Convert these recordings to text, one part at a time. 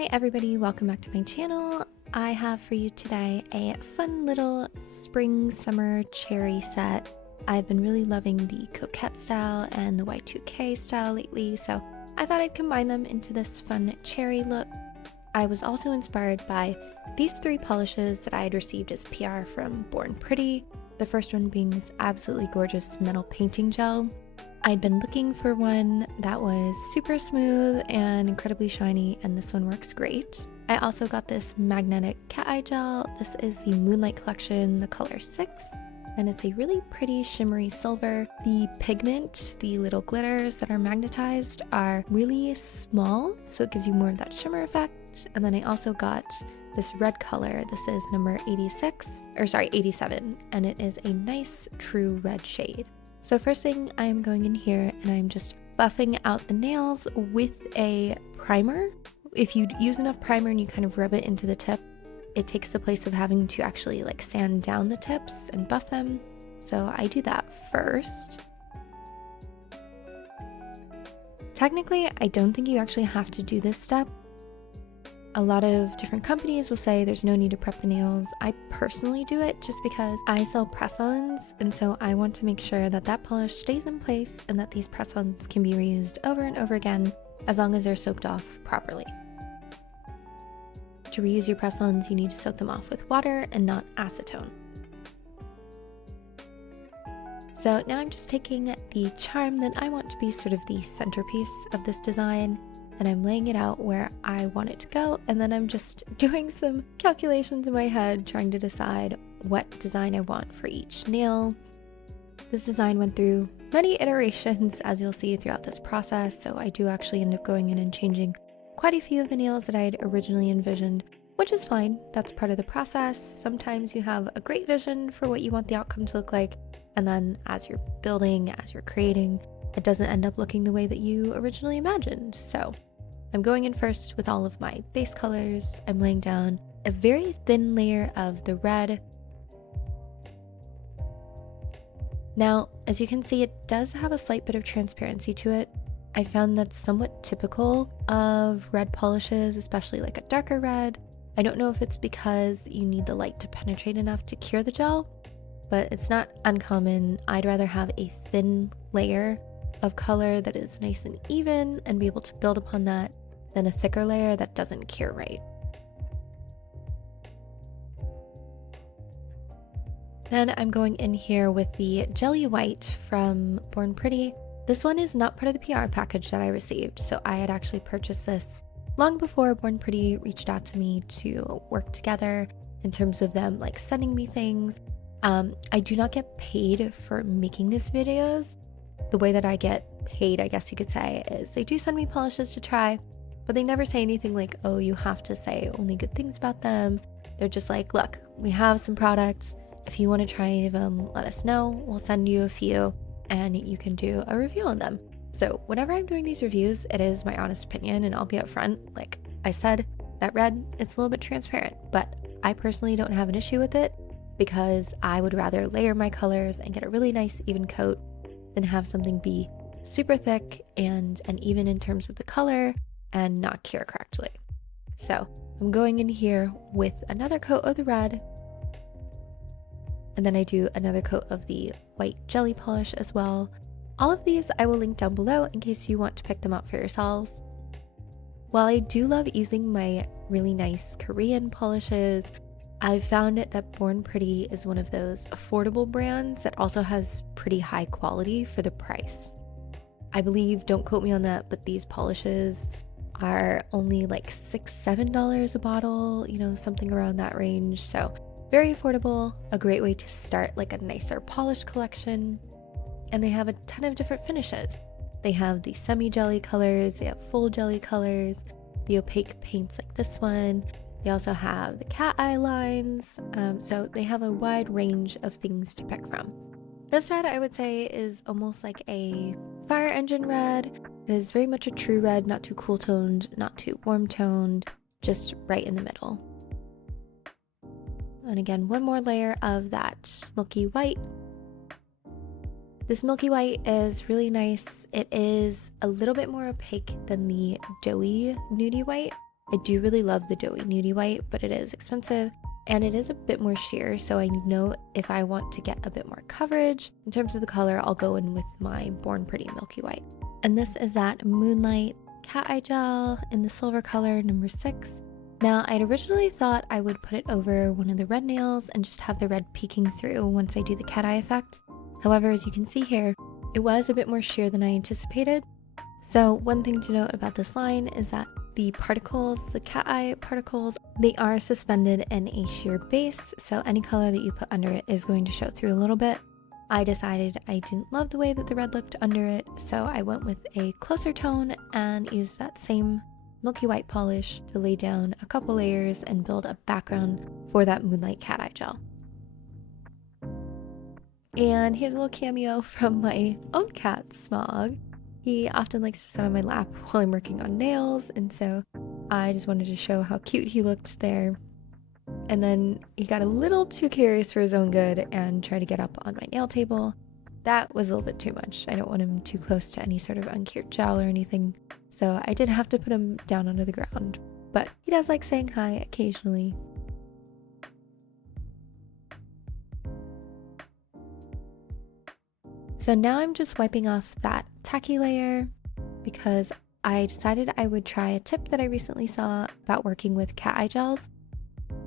Hi everybody, welcome back to my channel. I have for you today a fun little spring summer cherry set. I've been really loving the Coquette style and the Y2K style lately, so I thought I'd combine them into this fun cherry look. I was also inspired by these three polishes that I had received as PR from Born Pretty. The first one being this absolutely gorgeous metal painting gel. I'd been looking for one that was super smooth and incredibly shiny, and this one works great. I also got this magnetic cat eye gel. This is the Moonlight collection, the color 6, and it's a really pretty shimmery silver. The pigment, the little glitters that are magnetized, are really small, so it gives you more of that shimmer effect. And then I also got this red color. This is number 87, and it is a nice true red shade. So first thing, I'm going in here and I'm just buffing out the nails with a primer. If you use enough primer and you kind of rub it into the tip, it takes the place of having to actually like sand down the tips and buff them. So I do that first. Technically, I don't think you actually have to do this step. A lot of different companies will say there's no need to prep the nails. I personally do it just because I sell press-ons, and so I want to make sure that that polish stays in place and that these press-ons can be reused over and over again as long as they're soaked off properly. To reuse your press-ons, you need to soak them off with water and not acetone. So now I'm just taking the charm that I want to be sort of the centerpiece of this design, and I'm laying it out where I want it to go, and then I'm just doing some calculations in my head trying to decide what design I want for each nail. This design went through many iterations, as you'll see throughout this process, so I do actually end up going in and changing quite a few of the nails that I had originally envisioned, which is fine. That's part of the process. Sometimes you have a great vision for what you want the outcome to look like, and then as you're building, as you're creating, it doesn't end up looking the way that you originally imagined. So I'm going in first with all of my base colors. I'm laying down a very thin layer of the red. Now, as you can see, it does have a slight bit of transparency to it. I found that's somewhat typical of red polishes, especially like a darker red. I don't know if it's because you need the light to penetrate enough to cure the gel, but it's not uncommon. I'd rather have a thin layer of color that is nice and even and be able to build upon that than a thicker layer that doesn't cure right. Then I'm going in here with the Jelly White from Born Pretty. This one is not part of the PR package that I received, so I had actually purchased this long before Born Pretty reached out to me to work together in terms of them like sending me things. I do not get paid for making these videos. The way that I get paid, I guess you could say, is they do send me polishes to try, but they never say anything like, oh, you have to say only good things about them. They're just like, look, we have some products. If you want to try any of them, let us know. We'll send you a few and you can do a review on them. So whenever I'm doing these reviews, it is my honest opinion, and I'll be upfront. Like I said, that red, it's a little bit transparent, but I personally don't have an issue with it because I would rather layer my colors and get a really nice even coat than have something be super thick and uneven in terms of the color and not cure correctly. So I'm going in here with another coat of the red, and then I do another coat of the white jelly polish as well. All of these I will link down below in case you want to pick them up for yourselves. While I do love using my really nice Korean polishes, I've found that Born Pretty is one of those affordable brands that also has pretty high quality for the price. I believe, don't quote me on that, but these polishes are only like $6-7 a bottle, you know, something around that range. So very affordable, a great way to start like a nicer polish collection. And they have a ton of different finishes. They have the semi-jelly colors, they have full jelly colors, the opaque paints like this one. They also have the cat eye lines, so they have a wide range of things to pick from. This red, I would say, is almost like a fire engine red. It is very much a true red, not too cool toned, not too warm toned, just right in the middle. And again, one more layer of that milky white. This milky white is really nice. It is a little bit more opaque than the doughy nudie white, I do really love the doughy nudie white, but it is expensive and it is a bit more sheer, so I know if I want to get a bit more coverage in terms of the color, I'll go in with my Born Pretty Milky White. And this is that Moonlight Cat Eye Gel in the silver color, number 6. Now, I'd originally thought I would put it over one of the red nails and just have the red peeking through once I do the cat eye effect. However, as you can see here, it was a bit more sheer than I anticipated. So one thing to note about this line is that the particles, the cat eye particles, they are suspended in a sheer base, so any color that you put under it is going to show through a little bit. I decided I didn't love the way that the red looked under it, so I went with a closer tone and used that same milky white polish to lay down a couple layers and build a background for that Moonlight Cat Eye Gel. And here's a little cameo from my own cat, Smog. He often likes to sit on my lap while I'm working on nails, and so I just wanted to show how cute he looked there. And then he got a little too curious for his own good and tried to get up on my nail table. That was a little bit too much. I don't want him too close to any sort of uncured gel or anything, so I did have to put him down onto the ground. But he does like saying hi occasionally. So now I'm just wiping off that tacky layer because I decided I would try a tip that I recently saw about working with cat eye gels.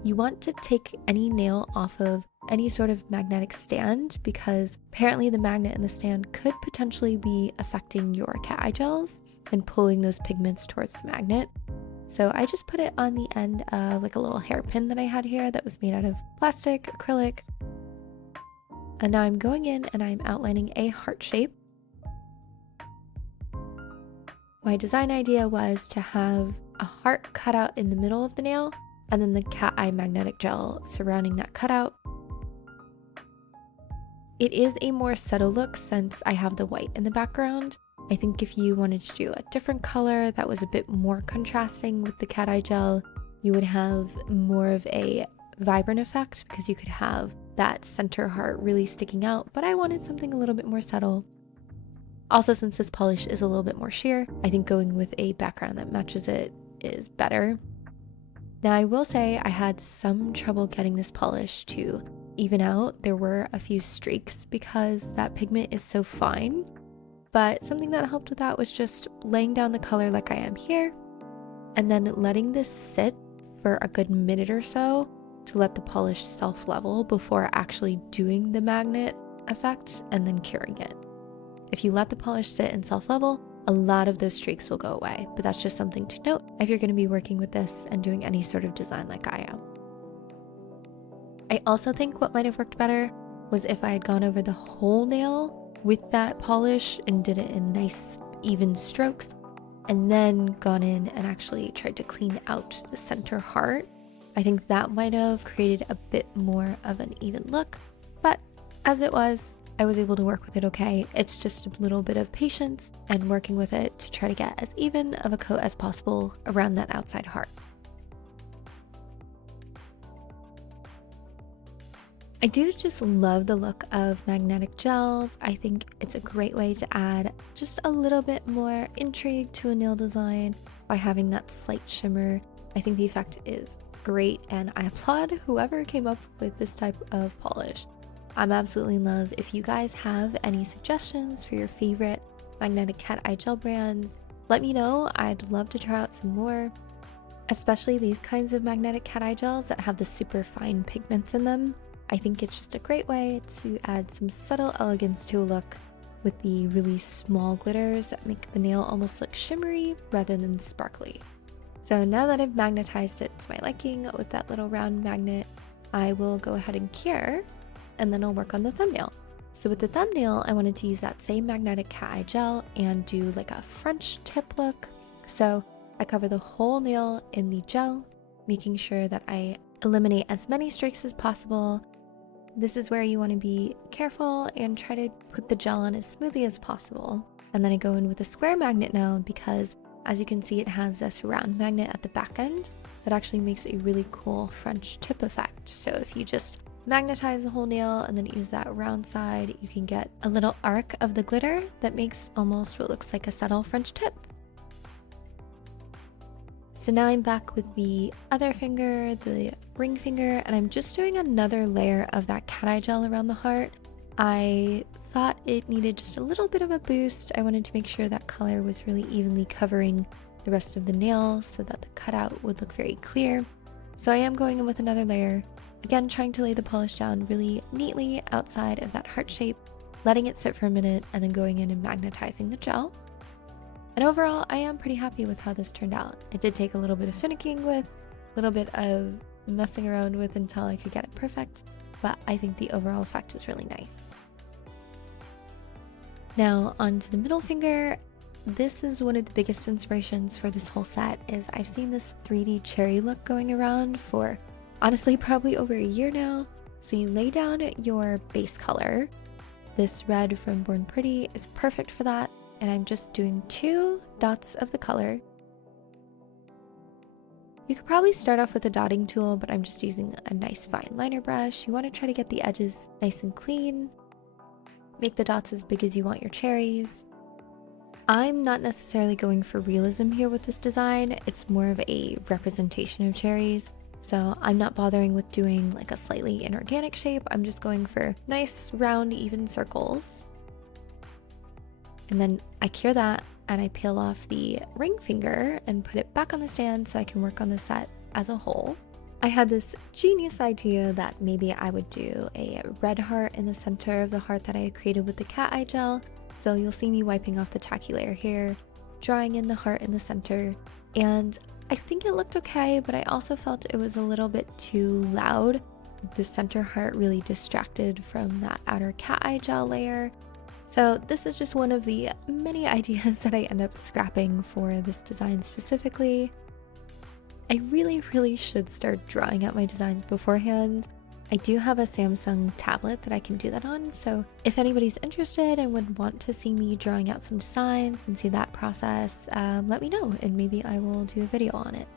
You want to take any nail off of any sort of magnetic stand because apparently the magnet in the stand could potentially be affecting your cat eye gels and pulling those pigments towards the magnet. So I just put it on the end of like a little hairpin that I had here that was made out of plastic, acrylic. And now I'm going in and I'm outlining a heart shape. My design idea was to have a heart cut out in the middle of the nail and then the cat eye magnetic gel surrounding that cutout. It is a more subtle look since I have the white in the background. I think if you wanted to do a different color that was a bit more contrasting with the cat eye gel, you would have more of a vibrant effect because you could have that center heart really sticking out, but I wanted something a little bit more subtle. Also, since this polish is a little bit more sheer, I think going with a background that matches it is better. Now, I will say I had some trouble getting this polish to even out. There were a few streaks because that pigment is so fine, but something that helped with that was just laying down the color like I am here and then letting this sit for a good minute or so to let the polish self-level before actually doing the magnet effect and then curing it. If you let the polish sit and self-level, a lot of those streaks will go away, but that's just something to note if you're going to be working with this and doing any sort of design like I am. I also think what might have worked better was if I had gone over the whole nail with that polish and did it in nice even strokes and then gone in and actually tried to clean out the center heart. I think that might have created a bit more of an even look, but as it was, I was able to work with it okay. It's just a little bit of patience and working with it to try to get as even of a coat as possible around that outside heart. I do just love the look of magnetic gels. I think it's a great way to add just a little bit more intrigue to a nail design by having that slight shimmer. I think the effect is great and I applaud whoever came up with this type of polish. I'm absolutely in love. If you guys have any suggestions for your favorite magnetic cat eye gel brands, let me know. I'd love to try out some more, especially these kinds of magnetic cat eye gels that have the super fine pigments in them. I think it's just a great way to add some subtle elegance to a look with the really small glitters that make the nail almost look shimmery rather than sparkly. So now that I've magnetized it to my liking with that little round magnet, I will go ahead and cure, and then I'll work on the thumbnail. So with the thumbnail, I wanted to use that same magnetic cat eye gel and do like a French tip look. So I cover the whole nail in the gel, making sure that I eliminate as many streaks as possible. This is where you want to be careful and try to put the gel on as smoothly as possible. And then I go in with a square magnet now because as you can see, it has this round magnet at the back end that actually makes a really cool French tip effect. So if you just magnetize the whole nail and then use that round side, you can get a little arc of the glitter that makes almost what looks like a subtle French tip. So now I'm back with the other finger, the ring finger, and I'm just doing another layer of that cat eye gel around the heart. I thought it needed just a little bit of a boost. I wanted to make sure that color was really evenly covering the rest of the nail so that the cutout would look very clear. So I am going in with another layer, again trying to lay the polish down really neatly outside of that heart shape, letting it sit for a minute, and then going in and magnetizing the gel. And overall, I am pretty happy with how this turned out. It did take a little bit of finicking with, a little bit of messing around with until I could get it perfect, but I think the overall effect is really nice. Now onto the middle finger. This is one of the biggest inspirations for this whole set. Is I've seen this 3D cherry look going around for honestly probably over a year now. So you lay down your base color. This red from Born Pretty is perfect for that. And I'm just doing 2 dots of the color. You could probably start off with a dotting tool, but I'm just using a nice fine liner brush. You want to try to get the edges nice and clean. Make the dots as big as you want your cherries. I'm not necessarily going for realism here with this design. It's more of a representation of cherries. So I'm not bothering with doing like a slightly inorganic shape. I'm just going for nice round even circles. And then I cure that and I peel off the ring finger and put it back on the stand so I can work on the set as a whole. I had this genius idea that maybe I would do a red heart in the center of the heart that I had created with the cat eye gel. So you'll see me wiping off the tacky layer here, drawing in the heart in the center, and I think it looked okay, but I also felt it was a little bit too loud. The center heart really distracted from that outer cat eye gel layer. So this is just one of the many ideas that I end up scrapping for this design specifically. I really should start drawing out my designs beforehand. I do have a Samsung tablet that I can do that on, so if anybody's interested and would want to see me drawing out some designs and see that process, let me know and maybe I will do a video on it.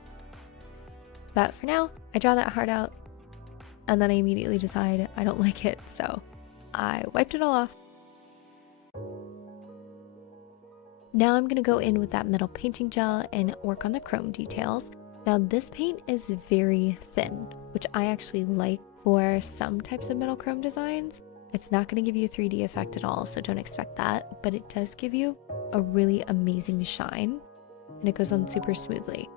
But for now, I draw that heart out and then I immediately decide I don't like it, so I wiped it all off. Now I'm going to go in with that metal painting gel and work on the chrome details. Now this paint is very thin, which I actually like for some types of metal chrome designs. It's not going to give you a 3D effect at all, so don't expect that, but it does give you a really amazing shine and it goes on super smoothly.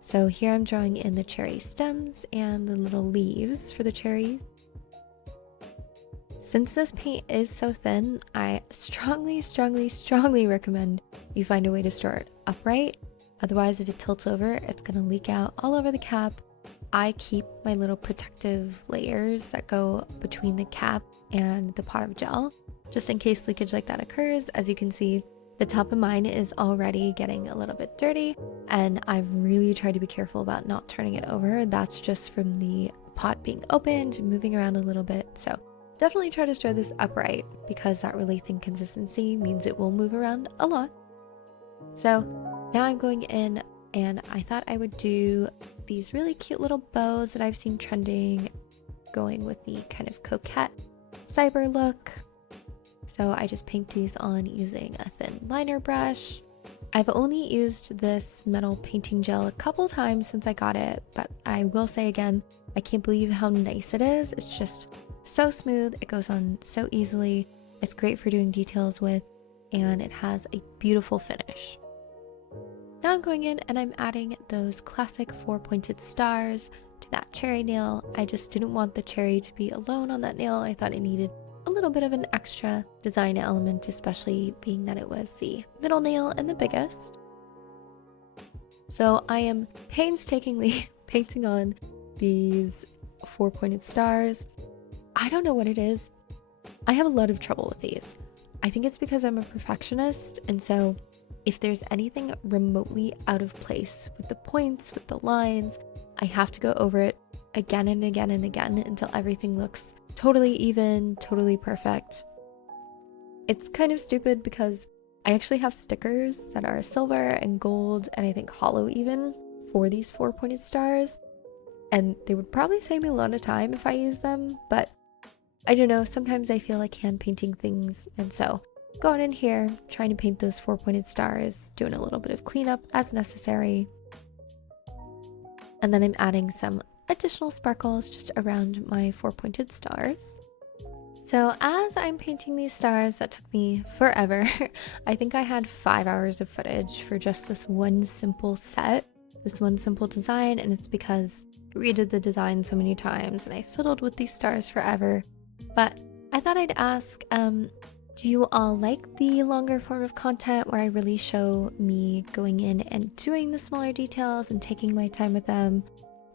So here I'm drawing in the cherry stems and the little leaves for the cherries. Since this paint is so thin, I strongly recommend you find a way to store it upright. Otherwise, if it tilts over, it's going to leak out all over the cap. I keep my little protective layers that go between the cap and the pot of gel, just in case leakage like that occurs. As you can see, the top of mine is already getting a little bit dirty, and I've really tried to be careful about not turning it over. That's just from the pot being opened and moving around a little bit. So definitely try to store this upright because that really thin consistency means it will move around a lot. So now I'm going in and I thought I would do these really cute little bows that I've seen trending, going with the kind of coquette cyber look. So I just paint these on using a thin liner brush. I've only used this metal painting gel a couple times since I got it, but I will say again, I can't believe how nice it is. It's just so smooth, it goes on so easily, it's great for doing details with, and it has a beautiful finish. Now I'm going in and I'm adding those classic 4-pointed stars to that cherry nail. I just didn't want the cherry to be alone on that nail. I thought it needed a little bit of an extra design element, especially being that it was the middle nail and the biggest. So I am painstakingly painting on these 4-pointed stars. I don't know what it is. I have a lot of trouble with these. I think it's because I'm a perfectionist, and so if there's anything remotely out of place with the points, with the lines, I have to go over it again and again and again until everything looks totally even, totally perfect. It's kind of stupid because I actually have stickers that are silver and gold and I think hollow even for these 4-pointed stars, and they would probably save me a lot of time if I used them, but I don't know, sometimes I feel like hand painting things, and so going in here, trying to paint those 4-pointed stars, doing a little bit of cleanup as necessary. And then I'm adding some additional sparkles just around my 4-pointed stars. So as I'm painting these stars, that took me forever. I think I had 5 hours of footage for just this one simple set, this one simple design, and it's because I redid the design so many times and I fiddled with these stars forever. But I thought I'd ask, do you all like the longer form of content where I really show me going in and doing the smaller details and taking my time with them?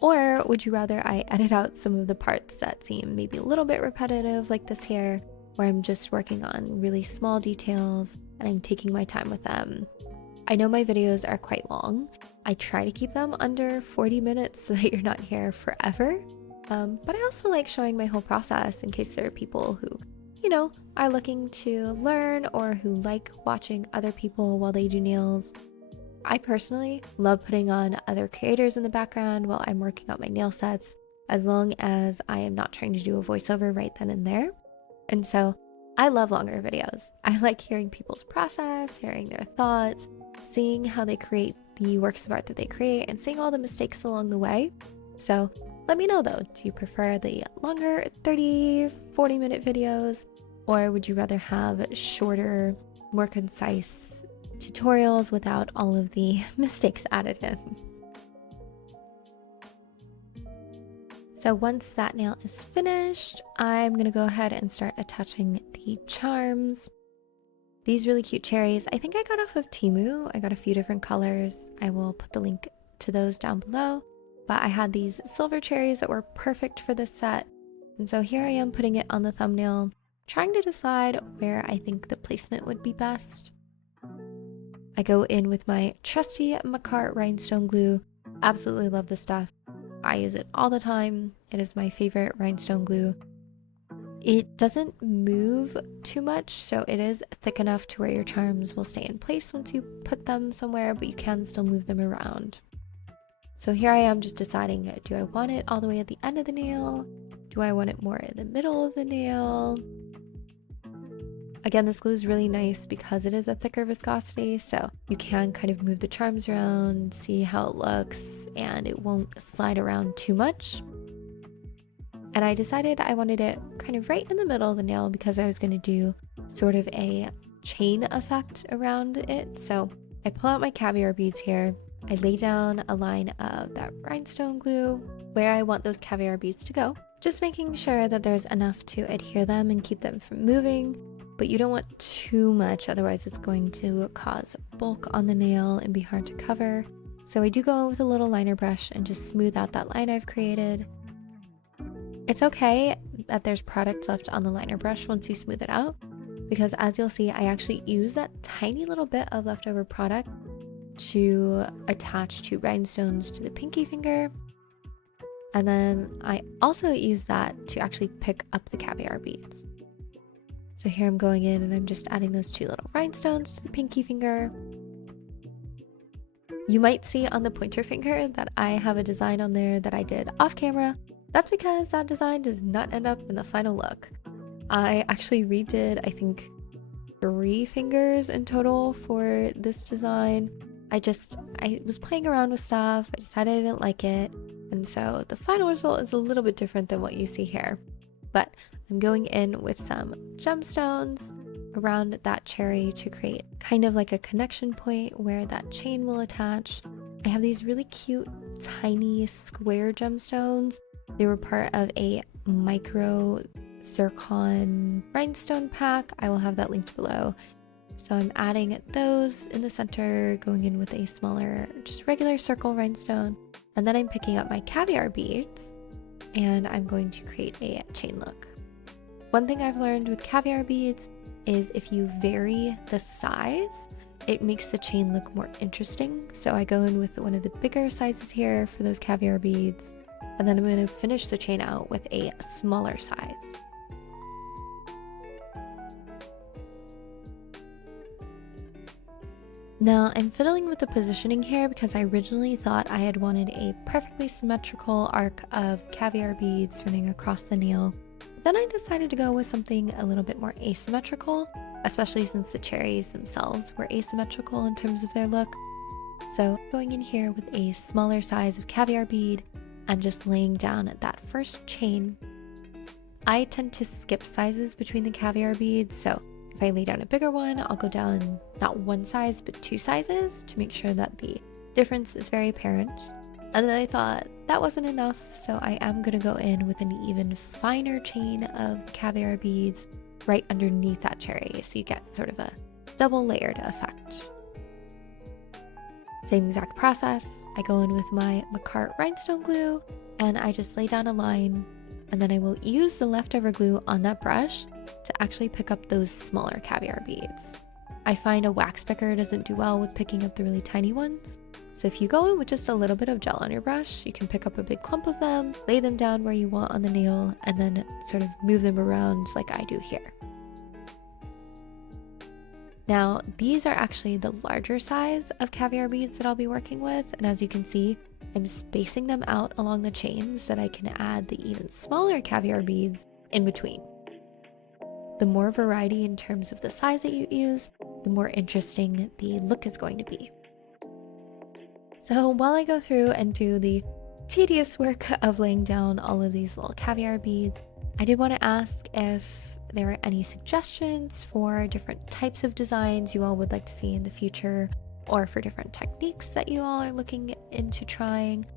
Or would you rather I edit out some of the parts that seem maybe a little bit repetitive, like this here, where I'm just working on really small details and I'm taking my time with them? I know my videos are quite long. I try to keep them under 40 minutes so that you're not here forever. But I also like showing my whole process in case there are people who, are looking to learn or who like watching other people while they do nails. I personally love putting on other creators in the background while I'm working on my nail sets, as long as I am not trying to do a voiceover right then and there. And so I love longer videos. I like hearing people's process, hearing their thoughts, seeing how they create the works of art that they create, and seeing all the mistakes along the way. So let me know though, do you prefer the longer 30, 40-minute videos, or would you rather have shorter, more concise tutorials without all of the mistakes added in? So once that nail is finished, I'm gonna go ahead and start attaching the charms. These really cute cherries, I think I got off of Temu. I got a few different colors. I will put the link to those down below. But I had these silver cherries that were perfect for this set. And so here I am putting it on the thumbnail, trying to decide where I think the placement would be best. I go in with my trusty Makart rhinestone glue. Absolutely love this stuff. I use it all the time. It is my favorite rhinestone glue. It doesn't move too much, so it is thick enough to where your charms will stay in place once you put them somewhere, but you can still move them around. So here I am just deciding, do I want it all the way at the end of the nail? Do I want it more in the middle of the nail? Again, this glue is really nice because it is a thicker viscosity, so you can kind of move the charms around, see how it looks, and it won't slide around too much. And I decided I wanted it kind of right in the middle of the nail because I was going to do sort of a chain effect around it. So I pull out my caviar beads here. I lay down a line of that rhinestone glue where I want those caviar beads to go, just making sure that there's enough to adhere them and keep them from moving, but you don't want too much, otherwise it's going to cause bulk on the nail and be hard to cover. So I do go with a little liner brush and just smooth out that line I've created. It's okay that there's product left on the liner brush once you smooth it out, because as you'll see, I actually use that tiny little bit of leftover product to attach 2 rhinestones to the pinky finger. And then I also use that to actually pick up the caviar beads. So here I'm going in and I'm just adding those 2 little rhinestones to the pinky finger. You might see on the pointer finger that I have a design on there that I did off camera. That's because that design does not end up in the final look. I actually redid, I think, 3 fingers in total for this design. I was playing around with stuff, I decided I didn't like it, and so the final result is a little bit different than what you see here. But I'm going in with some gemstones around that cherry to create kind of like a connection point where that chain will attach. I have these really cute, tiny square gemstones. They were part of a micro zircon rhinestone pack. I will have that linked below. So I'm adding those in the center, going in with a smaller, just regular circle rhinestone. And then I'm picking up my caviar beads and I'm going to create a chain look. One thing I've learned with caviar beads is if you vary the size, it makes the chain look more interesting. So I go in with one of the bigger sizes here for those caviar beads. And then I'm going to finish the chain out with a smaller size. Now I'm fiddling with the positioning here because I originally thought I had wanted a perfectly symmetrical arc of caviar beads running across the nail. Then I decided to go with something a little bit more asymmetrical, especially since the cherries themselves were asymmetrical in terms of their look. So going in here with a smaller size of caviar bead and just laying down that first chain. I tend to skip sizes between the caviar beads, so if I lay down a bigger one, I'll go down not one size but two sizes to make sure that the difference is very apparent. And then I thought that wasn't enough, so I am going to go in with an even finer chain of caviar beads right underneath that cherry, so you get sort of a double layered effect. Same exact process. I go in with my Coquette rhinestone glue and I just lay down a line, and then I will use the leftover glue on that brush to actually pick up those smaller caviar beads. I find a wax picker doesn't do well with picking up the really tiny ones. So if you go in with just a little bit of gel on your brush, you can pick up a big clump of them, lay them down where you want on the nail, and then sort of move them around like I do here. Now, these are actually the larger size of caviar beads that I'll be working with, and as you can see, I'm spacing them out along the chain so that I can add the even smaller caviar beads in between. The more variety in terms of the size that you use, the more interesting the look is going to be. So while I go through and do the tedious work of laying down all of these little caviar beads, I did want to ask if there are any suggestions for different types of designs you all would like to see in the future, or for different techniques that you all are looking into trying.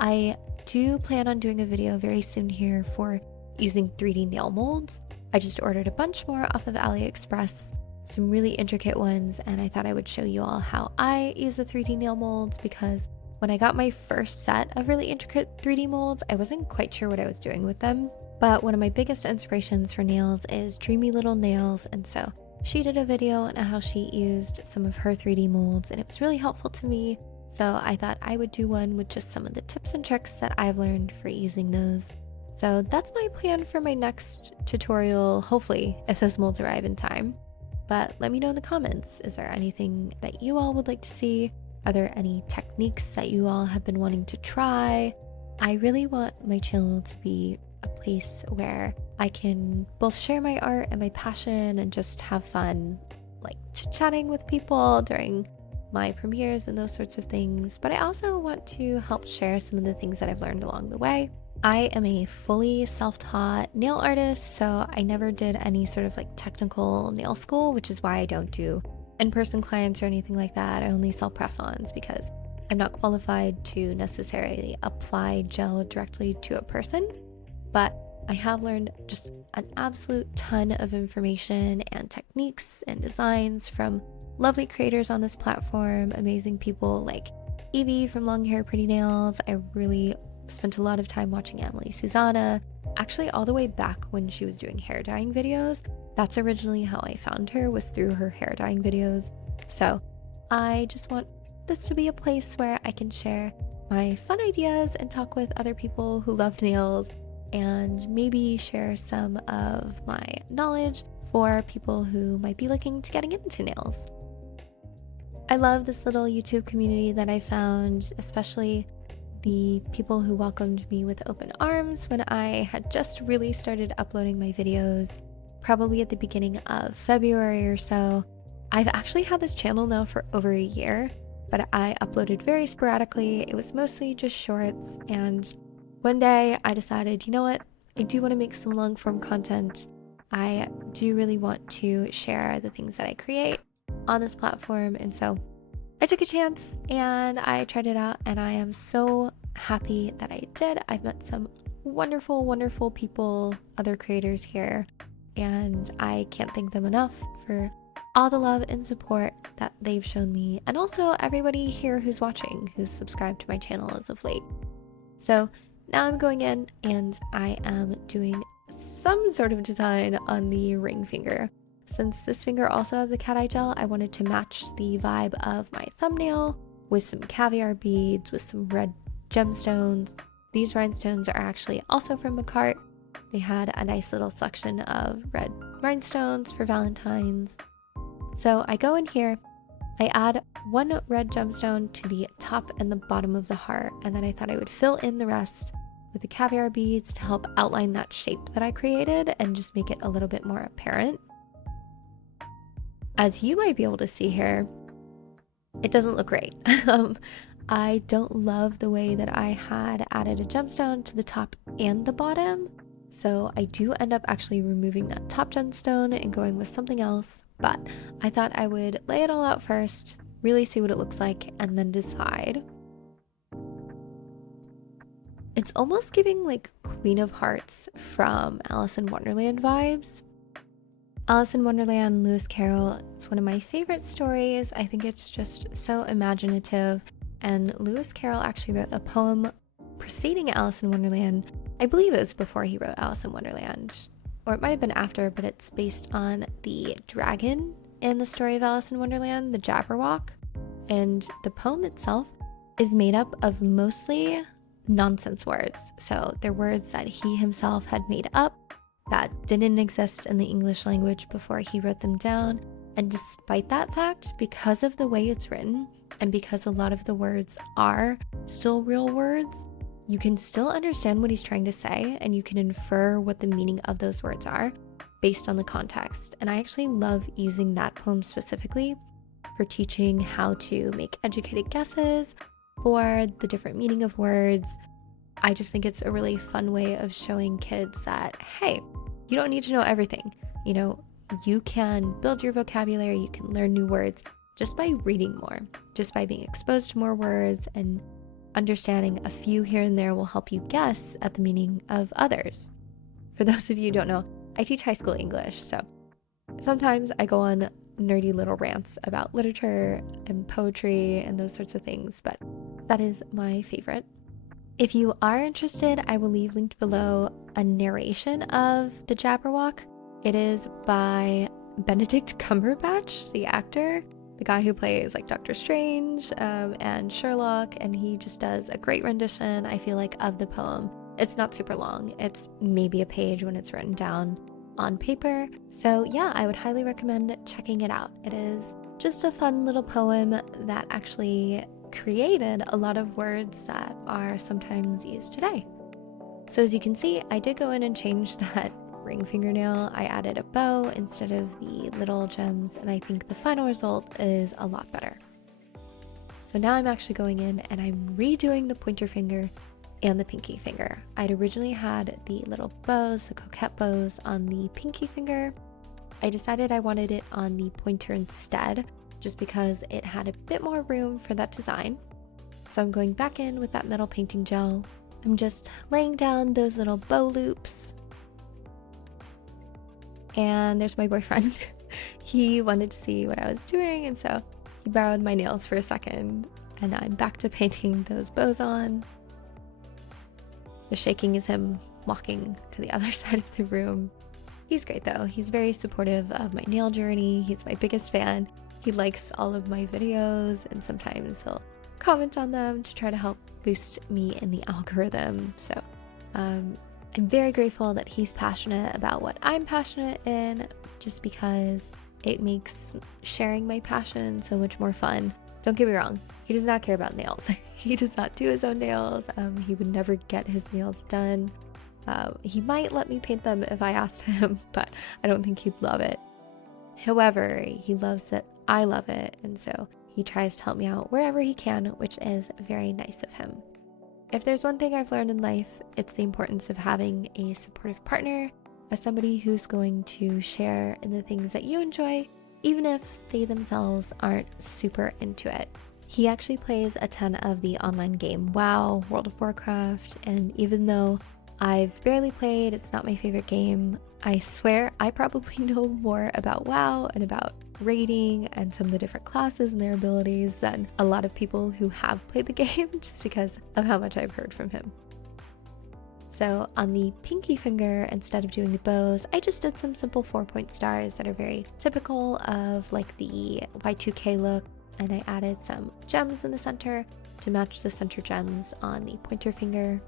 I do plan on doing a video very soon here for using 3D nail molds. I just ordered a bunch more off of AliExpress, some really intricate ones, and I thought I would show you all how I use the 3D nail molds, because when I got my first set of really intricate 3D molds, I wasn't quite sure what I was doing with them. But one of my biggest inspirations for nails is Dreamy Little Nails, and so she did a video on how she used some of her 3D molds, and it was really helpful to me. So I thought I would do one with just some of the tips and tricks that I've learned for using those. So that's my plan for my next tutorial, hopefully, if those molds arrive in time. But let me know in the comments, is there anything that you all would like to see? Are there any techniques that you all have been wanting to try? I really want my channel to be a place where I can both share my art and my passion and just have fun, like chit-chatting with people during my premieres and those sorts of things. But I also want to help share some of the things that I've learned along the way. I am a fully self-taught nail artist, so I never did any sort of like technical nail school, which is why I don't do in-person clients or anything like that. I only sell press-ons because I'm not qualified to necessarily apply gel directly to a person. But I have learned just an absolute ton of information and techniques and designs from lovely creators on this platform, amazing people like Evie from Long Hair Pretty Nails. I really spent a lot of time watching Emily Susanna, actually all the way back when she was doing hair dyeing videos. That's originally how I found her, was through her hair dyeing videos. So I just want this to be a place where I can share my fun ideas and talk with other people who love nails, and maybe share some of my knowledge for people who might be looking to getting into nails. I love this little YouTube community that I found, especially the people who welcomed me with open arms when I had just really started uploading my videos, probably at the beginning of February or so. I've actually had this channel now for over a year, but I uploaded very sporadically. It was mostly just shorts, and one day I decided, you know what, I do want to make some long form content. I do really want to share the things that I create on this platform, and so I took a chance and I tried it out, and I am so happy that I did. I've met some wonderful, wonderful people, other creators here, and I can't thank them enough for all the love and support that they've shown me, and also everybody here who's watching, who's subscribed to my channel as of late. So now I'm going in and I am doing some sort of design on the ring finger. Since this finger also has a cat eye gel, I wanted to match the vibe of my thumbnail with some caviar beads, with some red gemstones. These rhinestones are actually also from Coquette. They had a nice little selection of red rhinestones for Valentine's. So I go in here, I add one red gemstone to the top and the bottom of the heart, and then I thought I would fill in the rest with the caviar beads to help outline that shape that I created and just make it a little bit more apparent. As you might be able to see here, it doesn't look great. I don't love the way that I had added a gemstone to the top and the bottom. So I do end up actually removing that top gemstone and going with something else. But I thought I would lay it all out first, really see what it looks like, and then decide. It's almost giving like Queen of Hearts from Alice in Wonderland vibes. Alice in Wonderland, Lewis Carroll, it's one of my favorite stories. I think it's just so imaginative. And Lewis Carroll actually wrote a poem preceding Alice in Wonderland. I believe it was before he wrote Alice in Wonderland, or it might have been after, but it's based on the dragon in the story of Alice in Wonderland, the Jabberwock. And the poem itself is made up of mostly nonsense words. So they're words that he himself had made up that didn't exist in the English language before he wrote them down. And despite that fact, because of the way it's written, and because a lot of the words are still real words, you can still understand what he's trying to say, and you can infer what the meaning of those words are based on the context. And I actually love using that poem specifically for teaching how to make educated guesses for the different meaning of words. I just think it's a really fun way of showing kids that, hey, you don't need to know everything. You know, you can build your vocabulary, you can learn new words just by reading more, just by being exposed to more words, and understanding a few here and there will help you guess at the meaning of others. For those of you who don't know, I teach high school English, so sometimes I go on nerdy little rants about literature and poetry and those sorts of things, but that is my favorite. If you are interested, I will leave linked below a narration of The Jabberwock. It is by Benedict Cumberbatch, the actor, the guy who plays like Doctor Strange and Sherlock, and he just does a great rendition, I feel like, of the poem. It's not super long. It's maybe a page when it's written down on paper. So yeah, I would highly recommend checking it out. It is just a fun little poem that actually created a lot of words that are sometimes used today. So as you can see, I did go in and change that ring fingernail. I added a bow instead of the little gems, and I think the final result is a lot better. So now I'm actually going in and I'm redoing the pointer finger and the pinky finger. I'd originally had the little bows, the coquette bows, on the pinky finger. I decided I wanted it on the pointer instead, just because it had a bit more room for that design. So I'm going back in with that metal painting gel. I'm just laying down those little bow loops. And there's my boyfriend. He wanted to see what I was doing, and so he borrowed my nails for a second, and I'm back to painting those bows on. The shaking is him walking to the other side of the room. He's great though. He's very supportive of my nail journey. He's my biggest fan. He likes all of my videos, and sometimes he'll comment on them to try to help boost me in the algorithm. So I'm very grateful that he's passionate about what I'm passionate in, just because it makes sharing my passion so much more fun. Don't get me wrong, he does not care about nails. He does not do his own nails. He would never get his nails done. He might let me paint them if I asked him, but I don't think he'd love it. However, he loves that I love it, and so he tries to help me out wherever he can, which is very nice of him. If there's one thing I've learned in life, it's the importance of having a supportive partner, as somebody who's going to share in the things that you enjoy, even if they themselves aren't super into it. He actually plays a ton of the online game WoW, World of Warcraft, and even though I've barely played, it's not my favorite game, I swear I probably know more about WoW and about raiding and some of the different classes and their abilities than a lot of people who have played the game, just because of how much I've heard from him. So on the pinky finger, instead of doing the bows, I just did some simple 4-point stars that are very typical of like the Y2K look, and I added some gems in the center to match the center gems on the pointer finger.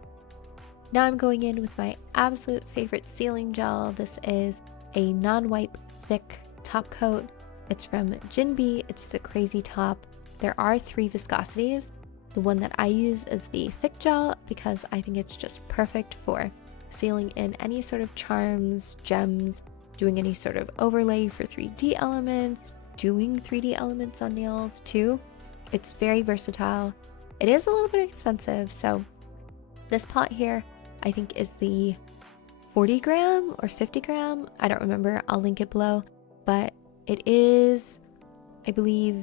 Now I'm going in with my absolute favorite sealing gel. This is a non-wipe thick top coat. It's from Jinbei. It's the Crazy Top. There are 3 viscosities. The one that I use is the thick gel because I think it's just perfect for sealing in any sort of charms, gems, doing any sort of overlay for 3D elements, doing 3D elements on nails too. It's very versatile. It is a little bit expensive, so this pot here I think is the 40 gram or 50 gram. I don't remember. I'll link it below. But it is, I believe,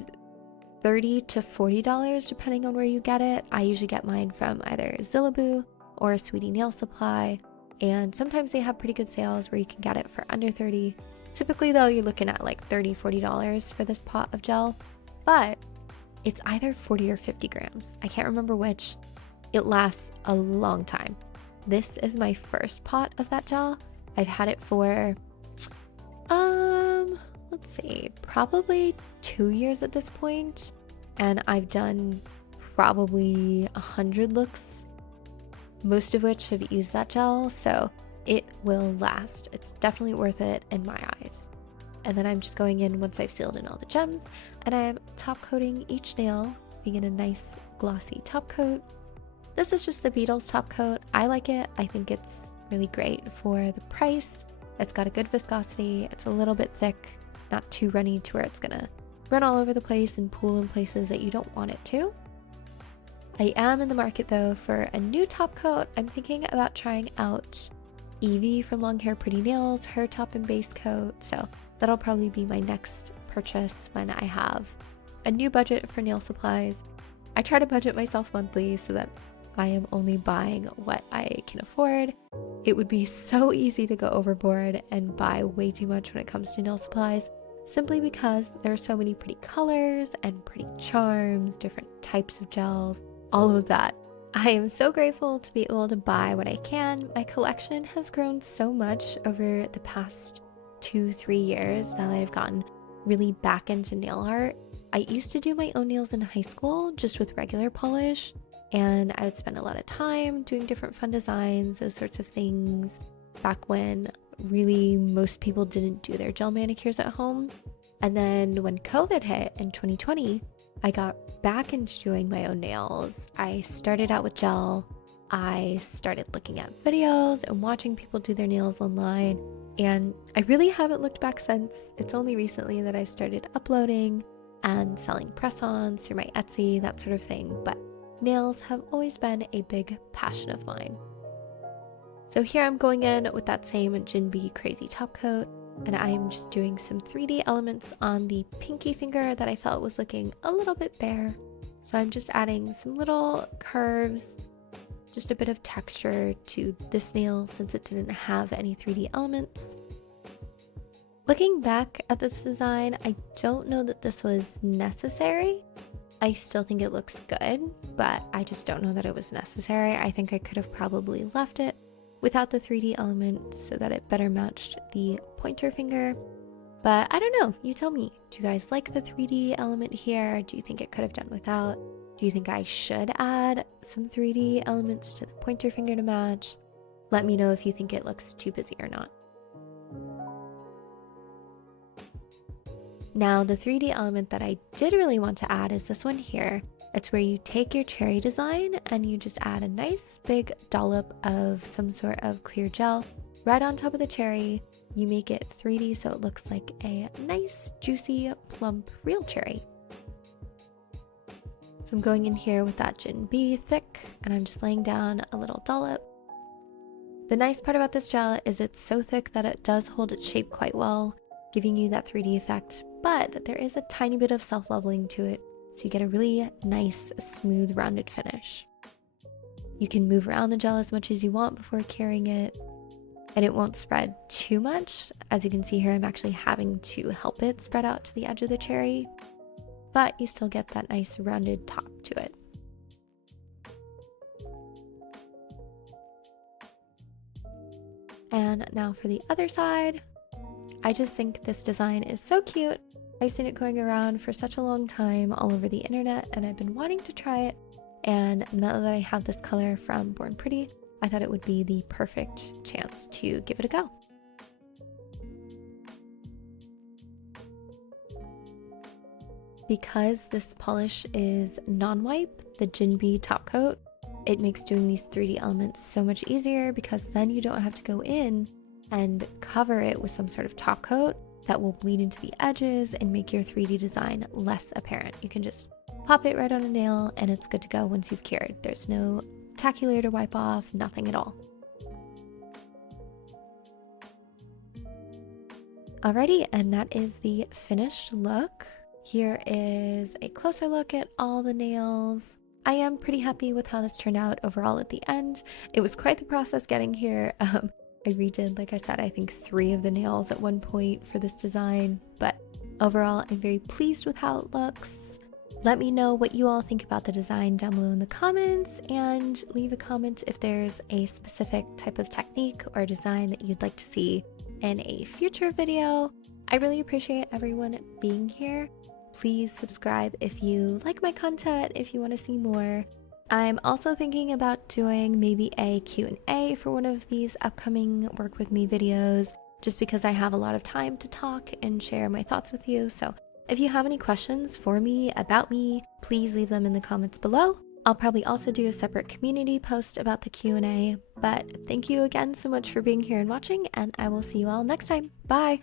$30 to $40 depending on where you get it. I usually get mine from either Zillaboo or Sweetie Nail Supply. And sometimes they have pretty good sales where you can get it for under 30. Typically though, you're looking at like $30, $40 for this pot of gel. But it's either 40 or 50 grams. I can't remember which. It lasts a long time. This is my first pot of that gel. I've had it for, let's see, probably 2 years at this point. And I've done probably 100 looks, most of which have used that gel. So it will last. It's definitely worth it in my eyes. And then I'm just going in once I've sealed in all the gems, and I'm top coating each nail, being in a nice glossy top coat. This is just the Beetles top coat. I like it. I think it's really great for the price. It's got a good viscosity. It's a little bit thick, not too runny to where it's gonna run all over the place and pool in places that you don't want it to. I am in the market though for a new top coat. I'm thinking about trying out Evie from Long Hair Pretty Nails, her top and base coat. So that'll probably be my next purchase when I have a new budget for nail supplies. I try to budget myself monthly so that I am only buying what I can afford. It would be so easy to go overboard and buy way too much when it comes to nail supplies, simply because there are so many pretty colors and pretty charms, different types of gels, all of that. I am so grateful to be able to buy what I can. My collection has grown so much over the past 2-3 years now that I've gotten really back into nail art. I used to do my own nails in high school just with regular polish, and I would spend a lot of time doing different fun designs, those sorts of things, back when really most people didn't do their gel manicures at home. And then when COVID hit in 2020, I got back into doing my own nails. I started out with gel. I started looking at videos and watching people do their nails online, and I really haven't looked back since. It's only recently that I started uploading and selling press-ons through my Etsy, that sort of thing, but nails have always been a big passion of mine. So here I'm going in with that same Jinbei Crazy top coat, and I'm just doing some 3D elements on the pinky finger that I felt was looking a little bit bare. So I'm just adding some little curves, just a bit of texture to this nail since it didn't have any 3D elements. Looking back at this design, I don't know that this was necessary. I still think it looks good, but I just don't know that it was necessary. I think I could have probably left it without the 3D element so that it better matched the pointer finger. But I don't know, you tell me. Do you guys like the 3D element here? Do you think it could have done without? Do you think I should add some 3D elements to the pointer finger to match? Let me know if you think it looks too busy or not. Now, the 3D element that I did really want to add is this one here. It's where you take your cherry design and you just add a nice big dollop of some sort of clear gel right on top of the cherry. You make it 3D so it looks like a nice, juicy, plump, real cherry. So I'm going in here with that Jinbei thick, and I'm just laying down a little dollop. The nice part about this gel is it's so thick that it does hold its shape quite well, giving you that 3D effect, but there is a tiny bit of self-leveling to it, so you get a really nice, smooth, rounded finish. You can move around the gel as much as you want before carrying it, and it won't spread too much. As you can see here, I'm actually having to help it spread out to the edge of the cherry, but you still get that nice rounded top to it. And now for the other side, I just think this design is so cute. I've seen it going around for such a long time all over the internet, and I've been wanting to try it. And now that I have this color from Born Pretty, I thought it would be the perfect chance to give it a go. Because this polish is non-wipe, the Jinbei top coat, it makes doing these 3D elements so much easier, because then you don't have to go in and cover it with some sort of top coat that will bleed into the edges and make your 3D design less apparent. You can just pop it right on a nail, and it's good to go once you've cured. There's no tacky layer to wipe off, nothing at all. Alrighty, and that is the finished look. Here is a closer look at all the nails. I am pretty happy with how this turned out overall at the end. It was quite the process getting here. I redid, like I said, I think 3 of the nails at one point for this design, but overall I'm very pleased with how it looks. Let me know what you all think about the design down below in the comments, and leave a comment if there's a specific type of technique or design that you'd like to see in a future video. I really appreciate everyone being here. Please subscribe if you like my content, if you want to see more. I'm also thinking about doing maybe a Q&A for one of these upcoming work with me videos, just because I have a lot of time to talk and share my thoughts with you. So if you have any questions for me, about me, please leave them in the comments below. I'll probably also do a separate community post about the Q&A, but thank you again so much for being here and watching, and I will see you all next time. Bye!